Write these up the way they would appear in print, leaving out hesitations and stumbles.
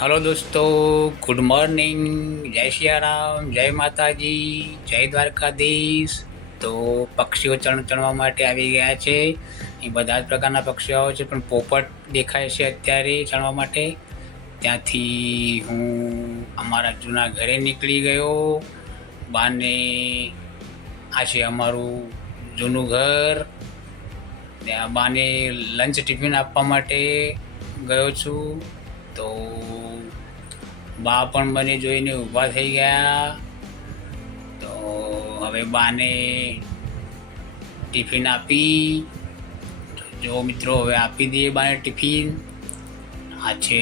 Hello दोस्तों, good morning. जय સિયારામ, જય માતાજી, જય દ્વારકાધીશ। તો પક્ષીઓ ચણવા માટે આવી ગયા છે। એ બધા જ પ્રકારના પક્ષીઓ આવે છે, પણ પોપટ દેખાય છે અત્યારે ચણવા માટે। ત્યાંથી હું અમારા જૂના ઘરે નીકળી ગયો। બાને આ છે અમારું જૂનું ઘર। ત્યાં બાને લંચ ટિફિન આપવા માટે ગયો છું। તો બા પણ મને જોઈને ઊભા થઈ ગયા। તો હવે બાને ટિફિન આપી। જો મિત્રો, હવે આપી દઈએ બાને ટિફિન। આ છે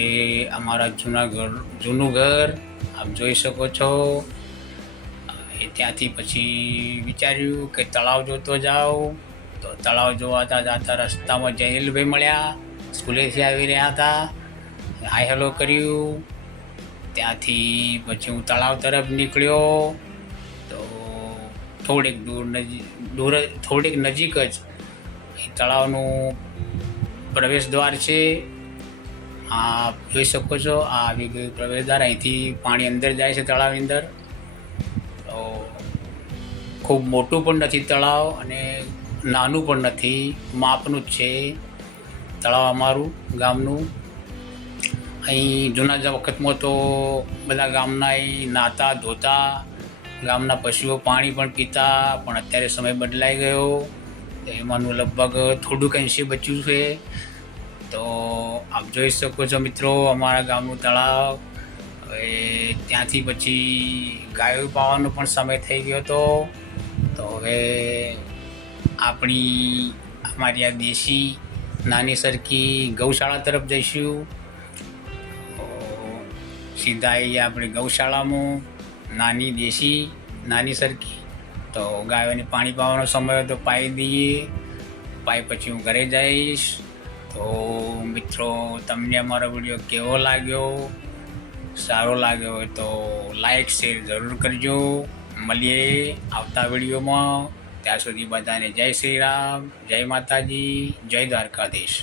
અમારા જૂનું ઘર, આપ જોઈ શકો છો। ત્યાંથી પછી વિચાર્યું કે તળાવ જોતો જાઉં। તો તળાવ જોવાતા જતા રસ્તામાં જયલભાઈ મળ્યા, સ્કૂલેથી આવી રહ્યા હતા। હાય હેલો કર્યું। ત્યાંથી પછી હું તળાવ તરફ નીકળ્યો। તો થોડીક નજીક જ એ તળાવનું પ્રવેશ દ્વાર છે। આ જોઈ શકો છો, આ આવી ગયું પ્રવેશ દ્વાર। અહીંથી પાણી અંદર જાય છે તળાવની અંદર। તો ખૂબ મોટું પણ નથી તળાવ અને નાનું પણ નથી, માપનું જ છે તળાવ અમારું ગામનું। અહીં જૂના વખતમાં તો બધા ગામના અહીં નાહતા ધોતા, ગામના પશુઓ પાણી પણ પીતા, પણ અત્યારે સમય બદલાઈ ગયો। તો એમાંનું લગભગ થોડુંક અંશે બચ્યું છે। તો આપ જોઈ શકો છો મિત્રો, અમારા ગામનું તળાવ। હવે ત્યાંથી પછી ગાયો પાવાનો પણ સમય થઈ ગયો હતો। તો હવે અમારી આ દેશી નાની સરખી ગૌશાળા તરફ જઈશું। સીધા અહીંયા આપણી ગૌશાળામાં નાની સરખી। તો ગાયોને પાણી પાવાનો સમય હોય તો પાઈ દઈએ, પાઈ પછી હું ઘરે જઈશ। તો મિત્રો, તમને અમારો વિડીયો કેવો લાગ્યો? સારો લાગ્યો હોય તો લાઈક શેર જરૂર કરજો। મળીએ આવતા વિડીયોમાં। ત્યાં સુધી બધાને જય શ્રી રામ, જય માતાજી, જય દ્વારકાધીશ।